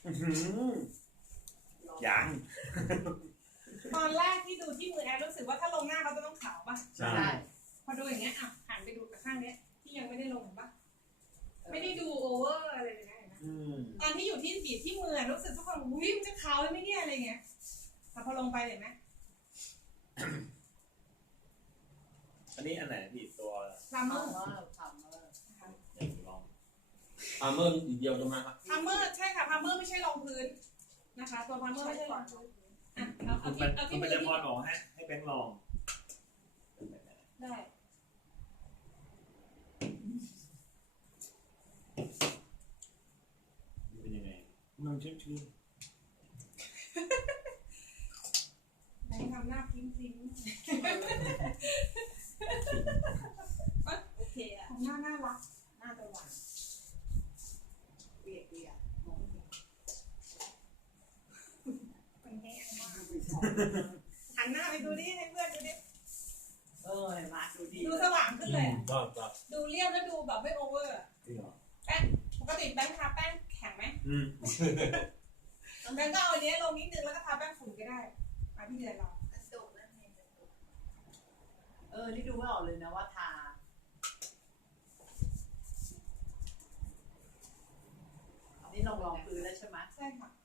ยังตอนแรกที่ดูที่มือแอดรู้สึกว่าถ้าลงหน้าเขาจะต้องขาวป่ะใช่พอดูอย่างเงี้ยอ่ะหันไปดูกับข้างเนี้ยที่ยังไม่ได้ลงเห็นป่ะไม่ได้ดูโอเวอร์อะไรเลยนะเห็นไหมตอนที่อยู่ที่บีบที่มือรู้สึกทุกคนอุ้ยมันจะขาวแล้วไม่เนี่ยอะไรเงี้ยแต่พอลงไปเห็นไหมอันนี้อันไหนบีบตัวพรามเมอร์อยากลองเมื่ออีกเดียวจะมาครับพรามเมอร์ใช่ค่ะพรามเมอร์ไม่ใช่รองพื้นนะคะตัวพรามเมอร์ไม่ใช่รองพื้นอ่ะเอาคุที่ณมืเป็นอจะที่พรบอกให้แบงค์ลองได้เป็นยังไงมันชื้นแบงค์ทำหน้าพิมพ์โอเคอะหน้าน่ารักหน้าจะหวานเปียกมองไม่เห็นมันแห้งมากหันหน้าไปดูดิให้เพื่อนดูดิมาดูดีดูสว่างขึ้นเลยอะก็ดูเรียบแล้วดูแบบไม่โอเวอร์อะจริงเหรอแป้งปกติแบงค์ทาแป้งแข็งไหม แบงค์ก็เอาอันนี้ลงนิดนึงแล้วก็ทาแป้งฝุ่นก็ได้มาพี่เดือนเรากระจกนั่นเองนี่ดูไม่ออกเลยนะว่าทานี่ลองพื้นแล้วใช่ไหมใช่ค่ะ